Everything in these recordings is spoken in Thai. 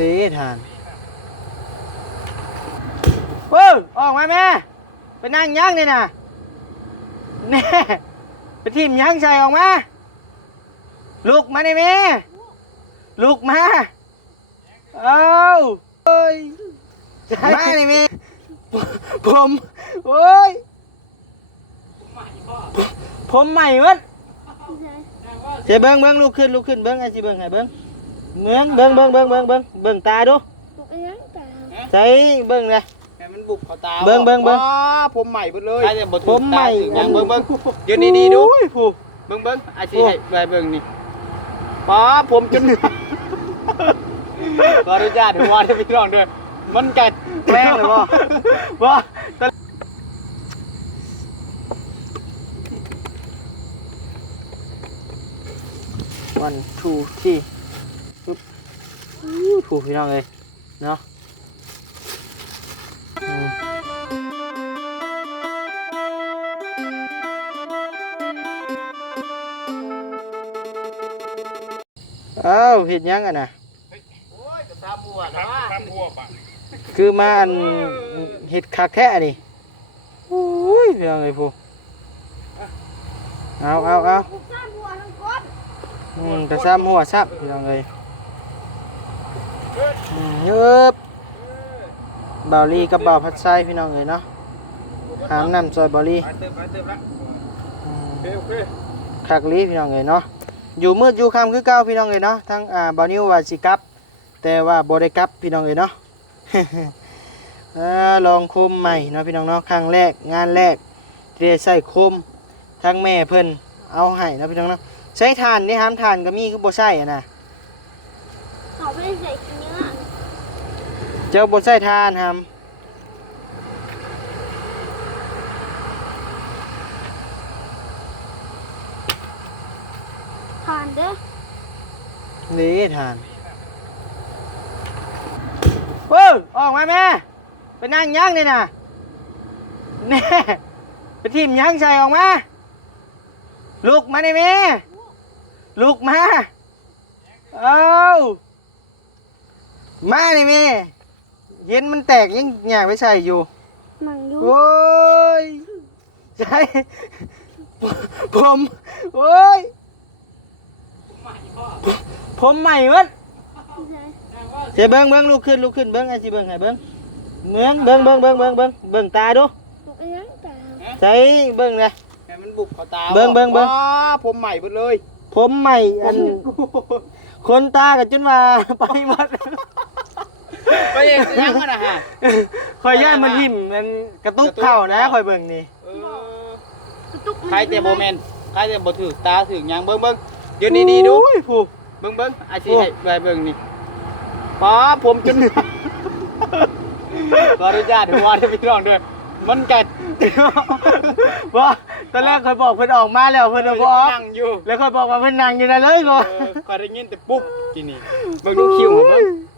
นี่ทานเว้ยออกมาแม่ ไปนั่งย่างนี่นะแน่ไปทิมย่างใส่ออกมา ลุกมาได้แม่ ลุกมา เอาเอ้ยมาได้แม่ ผมโอ้ย ผมใหม่เวะเจะเบิ้งเบิ้งลุกขึ้นลุกขึ้นเบิ้งไอ้สิเบิ้งไงเบิ้ง เบิ้งเบิ้งเบิ้งเบิ้งเบิ้งเบิ้งเบิ้งตาดูบอกอันนั้นแต่ใส่เบิ้งเลย ให้มันบุกเขาตาเบิ่งเบิ่งเบิ่ง ว้าผมใหม่หมดเลยใครจะบ่ถูกผมใหม่ ตาถึงยังเบิ่งเบิ่งเดี๋ยวนี้ดีๆดู โอ้ยผูก เบิ่งเบิ่งอาชีโอ้ ให้ไปเบิ่งนี่ป้าผมจน ขออนุญาตถือว่าได้ไปลองด้วยมันกัดแกล้งเลยบ่บ่วันทูที่ ปึ๊บถูกพี่น้องเลยเนาะอ้าวเห็ดยังอะนะคือมาอันเห็ดคาแค่นี่อุ้ยพี่น้งเลยพูเอาเอาเอาอืมกะซ้ำหัวซับพี่น้งเลย เยิบบาลี่กับเบาพัดไส้พี่น้องเลยเนาะหามนำซอยบาลีไปเติมไปเติมละอืมโอเคโอเคคักลีพี่น้องเลยเนาะอยู่มืดอยู่ค่ำคือเก้าพี่น้องเลยเนาะทั้งอ่าเบานิวว่าสิกับ แต่ว่าบ่ได้กับพี่น้องเลยเนาะลองคุมใหม่เนาะพี่น้องเนาะครั้งแรกงานแรกเรียใส่คุมทั้งแม่เพิ่นเอาให้เนาะพี่น้องเนาะใช้ทานนี่ห้ามทานก็มีคือบ่ใช่อะนะ เขาไม่ได้ใส่กินเนื้อเจ้าบ่ใส่ทานห้ามทานเด้อนี่ทานเว้ยออกมาแม่ไปนั่งย่างนี่นะแน่ไปทิมย่างใส่ออกมาลุกมาได้แม่ลุกมา เอา มาได้แม่เย็นมันแตกยังอยากไปใส่อยู่หนังยูโอ้ยใช่ผมโอ้ยผมใหม่เวะเจะเบิ้งเบิ้งลุกขึ้นลุกขึ้นเบิ้งไอ้สิเบิ้งไงเบิ้งเบิ้งเบิ้งเบิ้งเบิ้งเบิ้งเบิ้งเบิ้งตาดูบอกอันนั้นแต่ใช่เบิ้งเลยให้มันบุกเขาตาเบิ่งเบิ่งเบิ่งว้าผมใหม่หมดเลย ผมใหม่อันคนตากับจนว่าไปหมด ไปเองยังกันนะฮะคอยย่านมันหิมมันกระตุกเข้านะคอยเบิ่งนี่เออกระตุกมันใครแต่โมเมนใครแต่บ่ถือตาถือหยังเบิ่งเบิ่งเดี๋ยวนี้ดีๆดูโอ้ยผูกเบิ่งเบิ่งอาชีโอ้ให้ไปเบิ่งนี่ป้าผมจนขออนุญาตถือว่าได้ไปลองด้วยมันกัดว่าตอนแรกเคยบอกเพิ่นออกมาแล้วเพิ่นเอาบ่ออกนั่งอยู่ แล้วค่อยบอกว่าเพิ่นนั่งอยู่นั่นเลยบ่เออก็ได้ยินแต่ปุ๊บกินนี่เบิ่งดูคิวของเบิ่งโอ้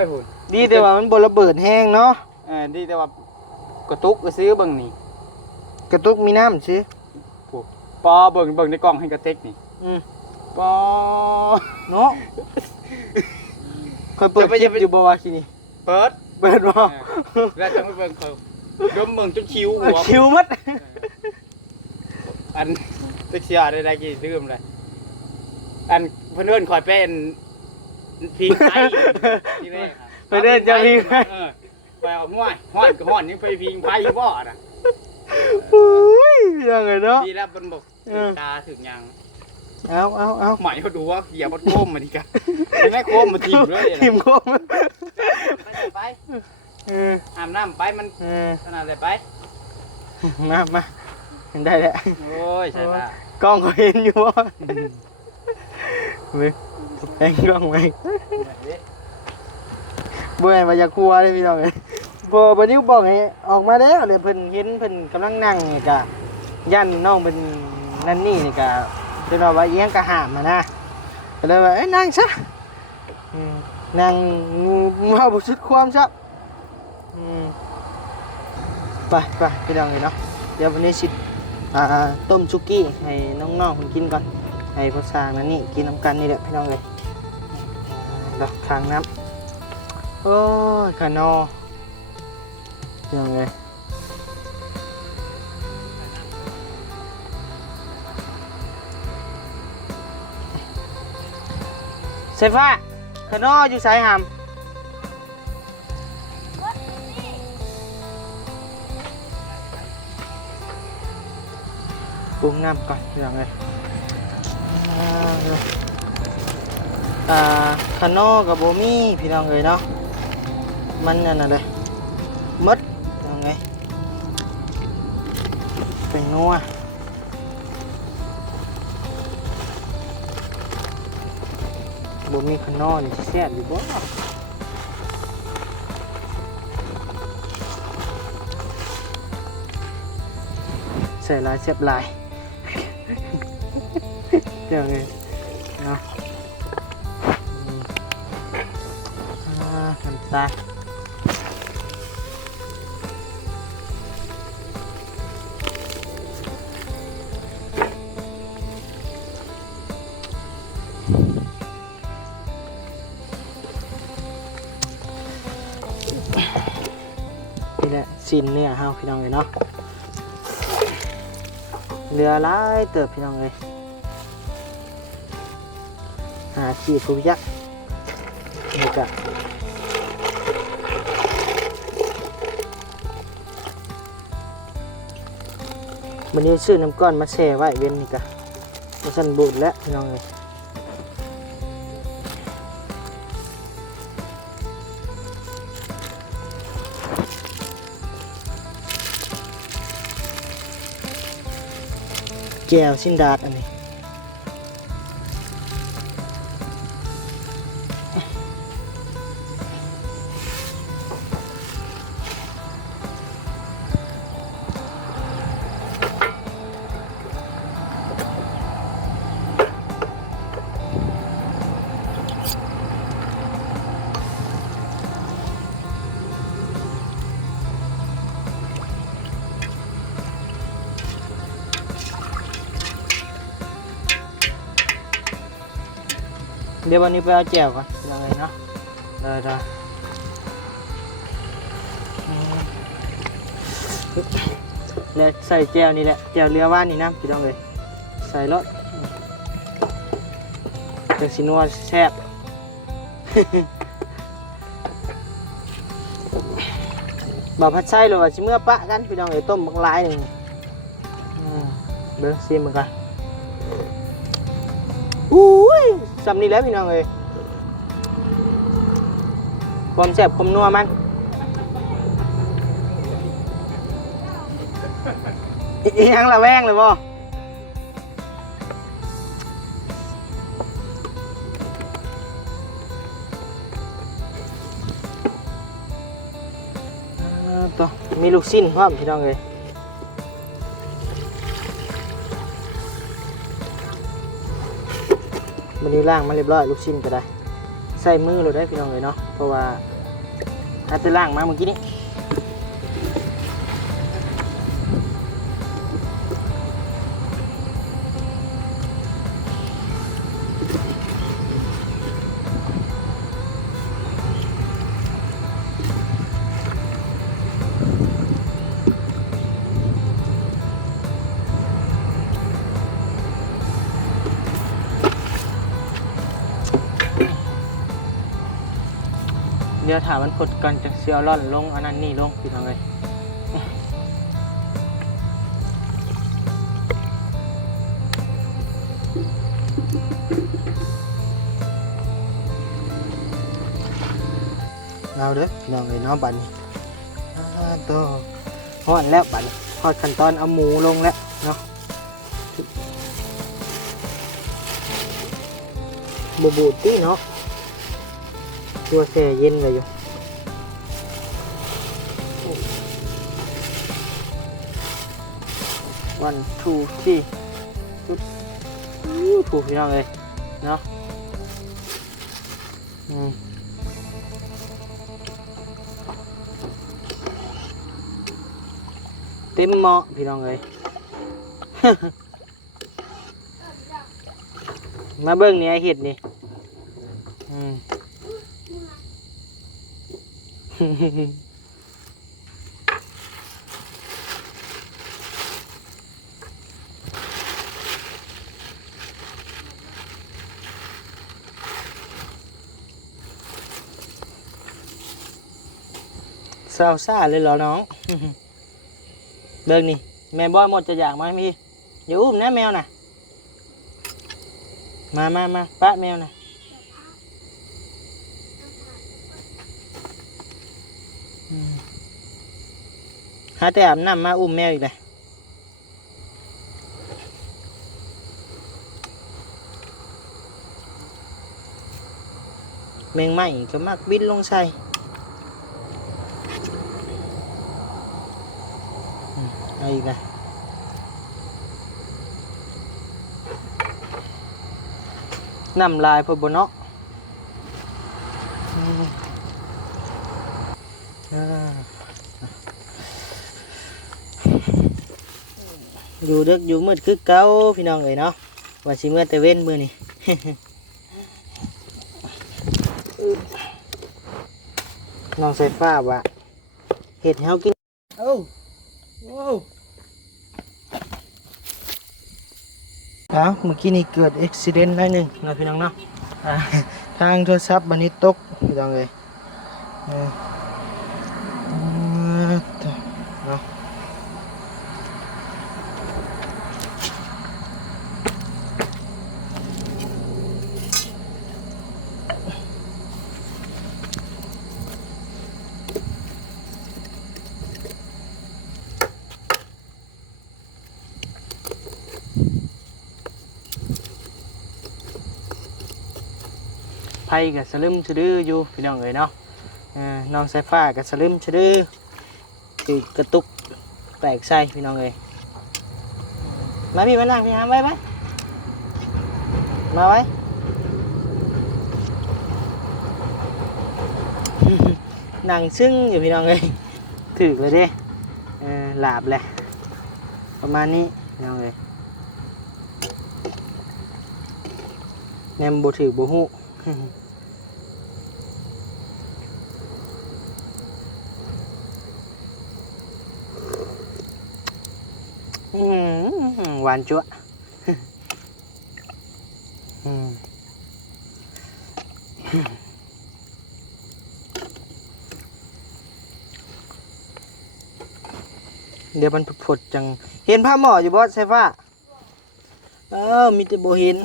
ยหุ่นดีแต่ว่ามันบ่ระเบิดแห้งเนาะเออดีแต่ว่ากระตุกก็ซื้อเบิ่งนี่กระตุกมีน้ำสิปอเบิ่งเบิ่งในกล่องให้กระเต็กนี่อืมปอเนาะค่อยเปิดคลิปอยู่บ่ว่าคินี่เปิดเปิดบ่เออแล้วจะไม่เบิ่งเขาดมเบิ่งจนคิวหัวคิวมัดอันเต็กเสียได้ได้กี่ลืมเลยอันเพิ่นเอิ้นคอยเป็น พิงไผที่แรกอะเพิ่นเอิ้นจะพิงไผเออไปเอาห้อยห้อยก็ห้อยนี่ไปพิงไผบ่น่ะโอ้ยยังไงเนาะ ดีแล้วมันบอกเออตาถึงยังเอาเอาเอาหมายเขาดูว่าเหยียบมันโค้มมาดีกันไม่ไม่โค้มมาทีมเลยทีมโคมไปเอออาบน้ำไปมันเออขนาดไหนไปมามาเห็นได้แล้วโอ้ยใช่ป่ะกล้องเขาเห็นอยู่ว่า เว้ยแองกล้องไว้เบื่อมาจากครัวเลยพี่น้องเอ้ยพอบันนี้บอกให้ออกมาแล้วเลยเพิ่นเห็นเพิ่นกำลังนั่งนี่กะยันน้องเป็นนั่นนี่นี่กะจะเราว่าเอียงกะหามมานะก็เลยว่าเอ้ยนั่งซะอืมนั่งมาบุสุดความซะอืมไปไปพี่น้องเลยเนาะเดี๋ยววันนี้สิอ่าต้มซุกี้ให้น้องๆคนกินก่อน ให้พ่อสร้างนั่นนี่กินน้ำกันนี่แหละพี่น้องเลยดอกคางน้ำโอ้ยขานอยังไงเซฟ้าขานออยู่สายหามปรุงน้ำก่อนยังไง อ่าคาโน่กับโบมี่พี่น้องเลยเนาะมันนั่นน่ะเลยมดยังไงเป็นนัวโบมี่คาน่นี่สิแซ่บอยู่บ่ใส่ลายแซ่บลายเดี๋ยวเลย เนาะอ่าน้ำตานี่แหละสินเนี่ยเฮาพี่น้องเลยเนาะเหลือหลายเติบพี่น้องเลย หาขีดผู้ยักษ์นี่กะมันนี้ซื้อน้ำก้อนมาแช่ไว้เว้นนี่กะมันสั่นบูดแล้วน้องเลยแก้วสิ้นดาดอันนี้ เดี๋ยววันนี้ไปเอาแก้วก่อนพี่น้องเนาะได้ได้แล้วใส่แก้วนี่แหละแก้วเรือว่านนี่นะพี่น้องเลยใส่รถจังสินัวแซ่บบ่พัดไส้หรือว่าชิเมื่อปะกันพี่น้องเอ้ยต้มบักหลายหนึ่งอืมเบิ่งซีมมันกันอุ้ย สำนี้แล้วพี่น้องเอ้ยความแซ่บความนัวมันอิอิหยังละแวงเลยบ่อ่าตัวมีลูกชิ้นพร้อมพี่น้องเอ้ย มันนี้ล่างมาเรียบร้อยลูกชิ้นก็ได้ ใส่มือเราได้พี่น้องเลยเนาะเพราะว่าอาจจะล่างมาเมื่อกี้นี้ เดี๋ยวถามมันพดกันจะเสียวร่อนลงอันนั้นนี่ลงพี่น้องเลยเอาเด้อพี่น้องเลยเนาะบัดนี้อ่ตัวฮอดแล้วบัดนี้ฮอดขั้นตอนเอาหมูลงแล้วเนาะบูบูตี้เนาะ ตัวแช่เย็นไว้อยู่วันทูที่ถูกพี่น้องเลยเนาะอืมเต็มหมาะพี่น้องเลยมาเบิ่งนี่ไอเห็ดนี่ อืม เศร้าซ่าเลยเหรอน้อง เบิ่งนี่ แม่บอยหมดจะอยากไหมมีอย่าอุ้มนะแมวน่ะมามามาปะแมวน่ะ หาแต่อาบน้ำมาอุ้มแมวอีกเลยแมงไหม้ก็มักบินลงใส่เอาอีกนะน้ำลายพอบนเนาะอืมอ่า อยู่เด็กอยู่มืดคือเก้าพี่น้องเอ้ยเนาะว่าสิเมื่อแต่เว้นมือนี่น้องใส่ฟ้าว่ะเห็ดให้เฮากินเอ้าว้าวเอาเมื่อกี้นี่เกิดอุบิเหตุหน่อยหนึ่งนะพี่น้องเนาะอ่าทางโทรศัพท์บันนี้ตกพี่น้องเลยเอออ่าต่อเนาะ พ่กับสลึมชะดื้ออยู่พี่น้องเลยเนาะน้องสายฟ้ากับสลึมชะดื้อคือกระตุกแปลกใส่พี่น้องเลยมาพี่มานั่งพี่หามไว้ไหมมาไว้นั่งซึ้งอยู่พี่น้องเลยถือเลยเด้หลาบเลยประมาณนี้พี่น้องเลยแนมบูถือบูหู หวานจั๊วเดี๋ยวมันผุดจัง เห็นผ้าหมออยู่บอสใช่ฟ้าเออมีแต่โบเห็น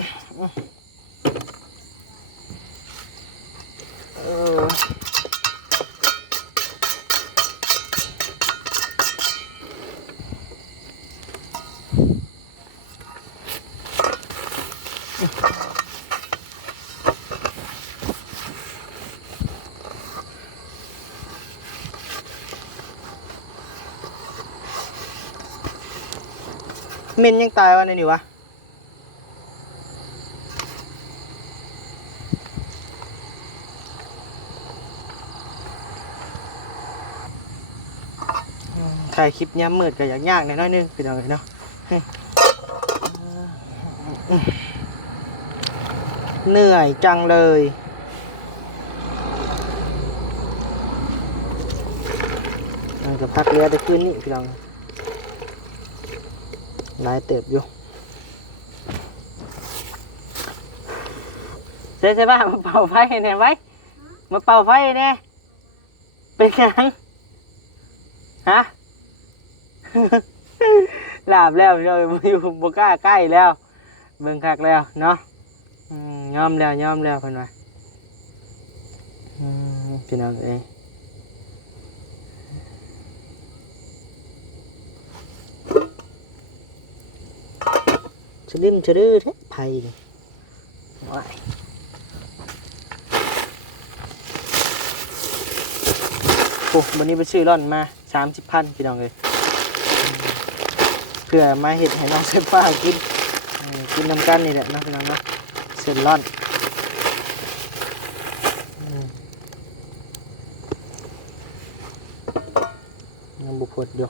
เมนยังตายวะในนี่วะถ่ายคลิปย้ำมืดก็อยากยากหน่อยนึงพี่น้องเนาะเฮ้ยเหนื่อยจังเลยอ่าจะพักเรือได้คืนนี้พี่น้อง ลายเติบอยู่เจ๊ใช่ป่ะมาเป่าไฟเนี่ยไว้มาเป่าไฟเนี่ยเป็นยังฮะหลาบแล้วเราอยู่บกล้าใกล้แล้ว เบิ่งคักแล้วเนาะอืมยอมแล้วยอมแล้วเพิ่นว่าพี่น้องเอ้ ยชะลิมชะดื้อแท้ไผ่ว้ายโอ้วันนี้ไปซื้อร่อนมาสามสิบพันพี่น้องเลยเพื่อมาเห็ดให้น้องเซฟ้ากินกินน้ำกันนี่แหละนะพี่น้องเนาะเส้นร่อนอยังบุพดอยู่